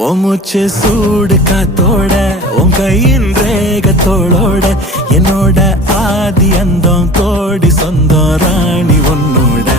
ஓ மூச்சு சூடு காத்தோட உன் கையின் ரேகத்தோளோட என்னோட ஆதி அந்தம் கோடி சொந்தம் ராணி உன்னோட